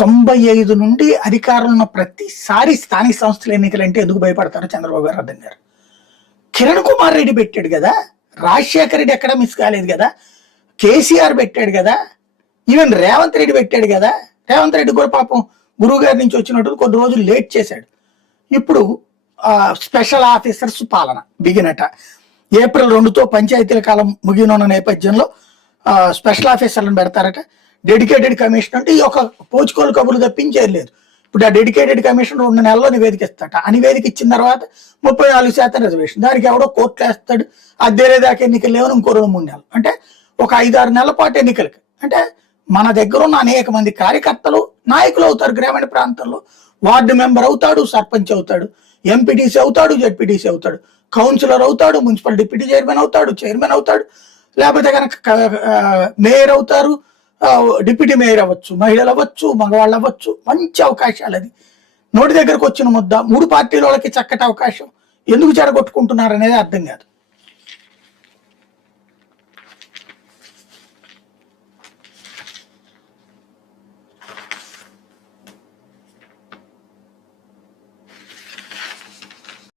95 నుండి అధికారంలో ఉన్న ప్రతిసారి స్థానిక సంస్థల ఎన్నికలంటే ఎందుకు భయపడతారో చంద్రబాబు గారు అర్థం గారు. కిరణ్ కుమార్ రెడ్డి పెట్టాడు కదా, రాజశేఖర రెడ్డి ఎక్కడా మిస్ కాలేదు కదా, కేసీఆర్ పెట్టాడు కదా, ఈవెన్ రేవంత్ రెడ్డి పెట్టాడు కదా. రేవంత్ రెడ్డి కూడా పాపం గురువు గారి నుంచి వచ్చినట్టు కొద్ది రోజులు లేట్ చేశాడు. ఇప్పుడు స్పెషల్ ఆఫీసర్స్ పాలన బిగినట. ఏప్రిల్ 2తో పంచాయతీల కాలం ముగినున్న నేపథ్యంలో స్పెషల్ ఆఫీసర్లను పెడతారట. డెడికేటెడ్ కమిషన్ అంటే ఈ ఒక పోచుకోలు కబుర్లు తప్పించేది లేదు. ఇప్పుడు ఆ డెడికేటెడ్ కమిషన్ 2 నెలల్లో నివేదిక ఇస్తాట. ఆ నివేదిక ఇచ్చిన తర్వాత 34% రిజర్వేషన్, దానికి ఎవడో కోర్టులు వేస్తాడు. అద్దెరేదాకా ఎన్నికలు లేవని ఇంకో 2-3 నెలలు, అంటే ఒక 5-6 నెలల పాటు ఎన్నికలకి. అంటే మన దగ్గర ఉన్న అనేక మంది కార్యకర్తలు నాయకులు అవుతారు. గ్రామీణ ప్రాంతంలో వార్డు మెంబర్ అవుతాడు, సర్పంచ్ అవుతాడు, ఎంపీటీసీ అవుతాడు, జెడ్పీటీసీ అవుతాడు, కౌన్సిలర్ అవుతాడు, మున్సిపల్ డిప్యూటీ చైర్మన్ అవుతాడు, చైర్మన్ అవుతాడు, లేకపోతే కనుక మేయర్ అవుతారు, డిప్యూటీ మేయర్ అవ్వచ్చు, మహిళలు అవ్వచ్చు, మగవాళ్ళు అవ్వచ్చు. మంచి అవకాశాలు. అది నోటి దగ్గరకు వచ్చిన ముద్ద. 3 పార్టీల వాళ్ళకి చక్కటి అవకాశం. ఎందుకు చెడగొట్టుకుంటున్నారు అనేది అర్థం కాదు.